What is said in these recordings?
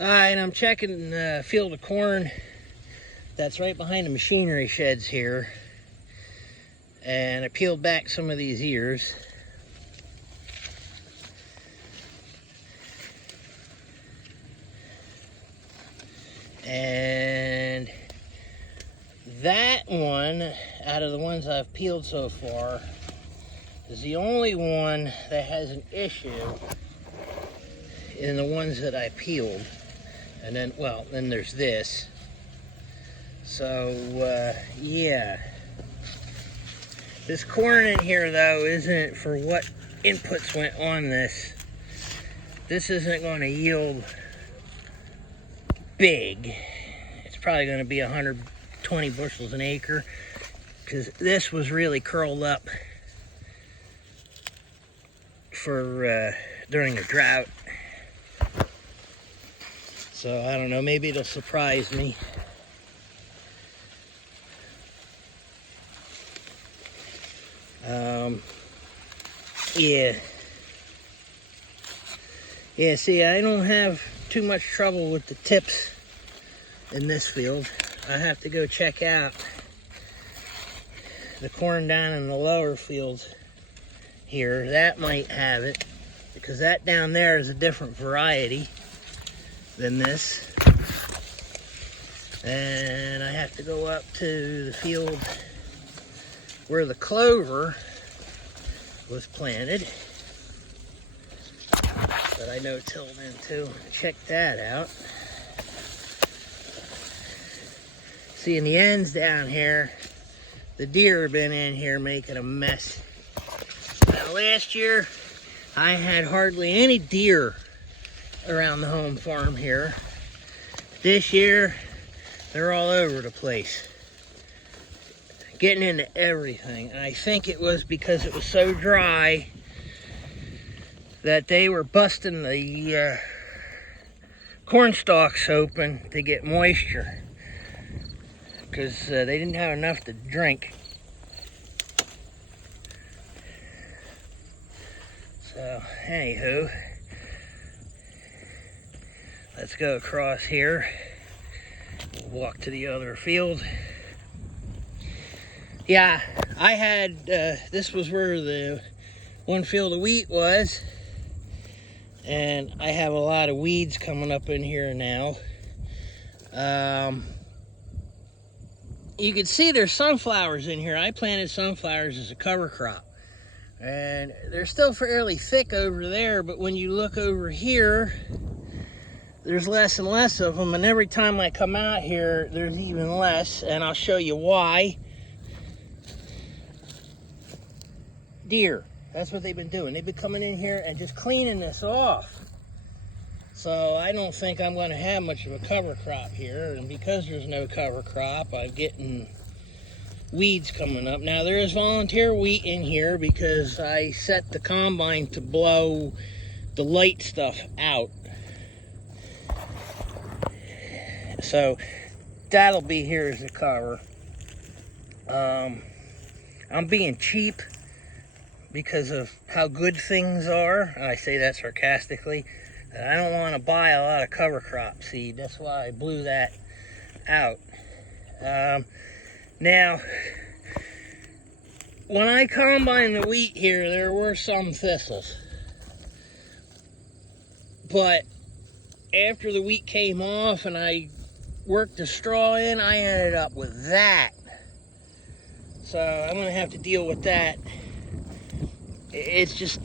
Alright, I'm checking the field of corn that's right behind the machinery sheds here. And I peeled back some of these ears. And that one, out of the ones I've peeled so far, is the only one that has an issue in the ones that I peeled. And then, well, then there's this. So, yeah. This corn in here, though, isn't for what inputs went on this. This isn't going to yield big. It's probably going to be 120 bushels an acre, because this was really curled up for during a drought. So I don't know, maybe it'll surprise me. Yeah, see, I don't have too much trouble with the tips in this field. I have to go check out the corn down in the lower fields here. That might have it, because that down there is a different variety than this. And I have to go up to the field where the clover was planted, that I know tilled into. Check that out. See, in the ends down here, the deer have been in here making a mess. Now, last year, I had hardly any deer around the home farm here. This year, they're all over the place, getting into everything. And I think it was because it was so dry that they were busting the corn stalks open to get moisture, because they didn't have enough to drink. So, anywho, let's go across here. We'll walk to the other field. Yeah, I had, this was where the one field of wheat was. And I have a lot of weeds coming up in here now. You can see there's sunflowers in here. I planted sunflowers as a cover crop. And they're still fairly thick over there, but when you look over here, there's less and less of them, and every time I come out here, there's even less, and I'll show you why. Deer, that's what they've been doing. They've been coming in here and just cleaning this off. So I don't think I'm going to have much of a cover crop here, and because there's no cover crop, I'm getting weeds coming up. Now, there is volunteer wheat in here because I set the combine to blow the light stuff out. So that'll be here as a cover. I'm being cheap because of how good things are. I say that sarcastically. I don't want to buy a lot of cover crop seed. That's why I blew that out. Now, when I combined the wheat here, there were some thistles. But after the wheat came off and I worked the straw in, I ended up with that. So I'm going to have to deal with that. It's just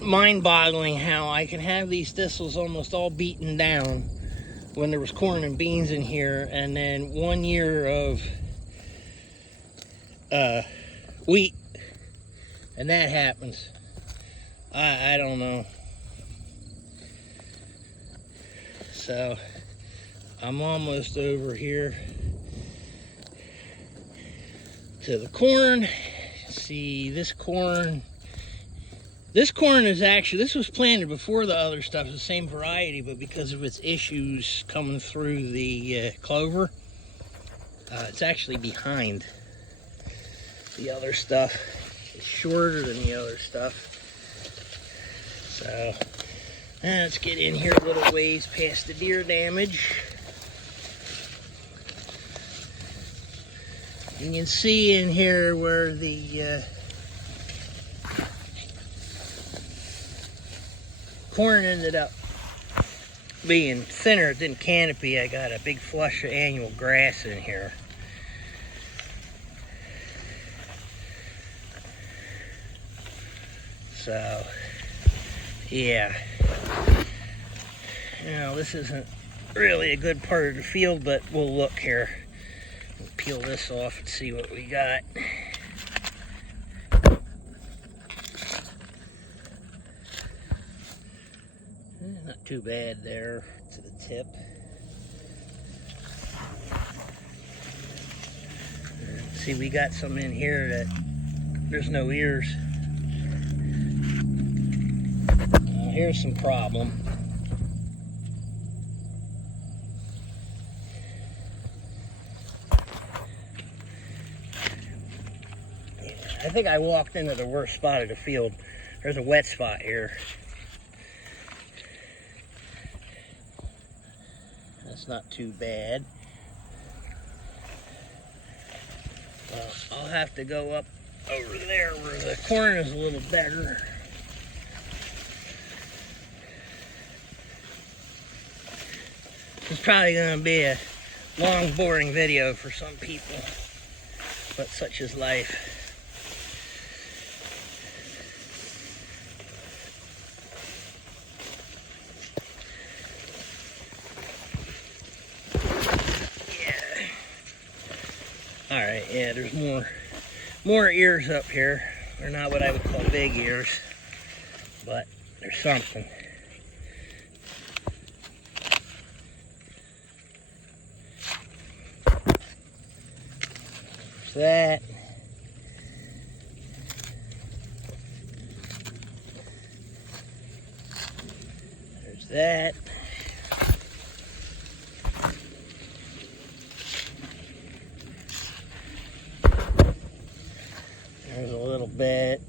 mind-boggling how I can have these thistles almost all beaten down when there was corn and beans in here, and then 1 year of wheat, and that happens. I don't know. So I'm almost over here to the corn. See, this corn is actually, this was planted before the other stuff, the same variety, but because of its issues coming through the clover, it's actually behind the other stuff. It's shorter than the other stuff. So Now let's get in here a little ways past the deer damage. You can see in here where the corn ended up being thinner than canopy. I got a big flush of annual grass in here. So, yeah. Now, this isn't really a good part of the field, but we'll look here. We'll peel this off and see what we got. Not too bad there to the tip. See, we got some in here that there's no ears. Here's some problem. Yeah, I think I walked into the worst spot of the field. There's a wet spot here. That's not too bad. Well, I'll have to go up over there where the corn is a little better. It's probably going to be a long, boring video for some people, but such is life. Yeah. All right, yeah, there's more ears up here. They're not what I would call big ears, but there's something. That. There's that. There's a little bit.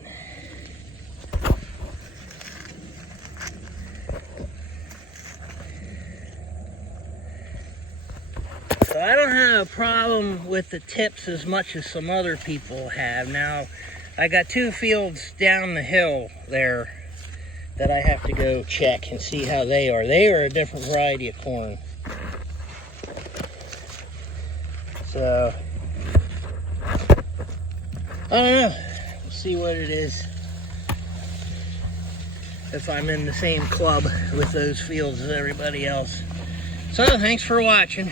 So I don't have a problem with the tips as much as some other people have. Now, I got two fields down the hill there that I have to go check and see how they are. They are a different variety of corn. So, I don't know. We'll see what it is. If I'm in the same club with those fields as everybody else. So, thanks for watching.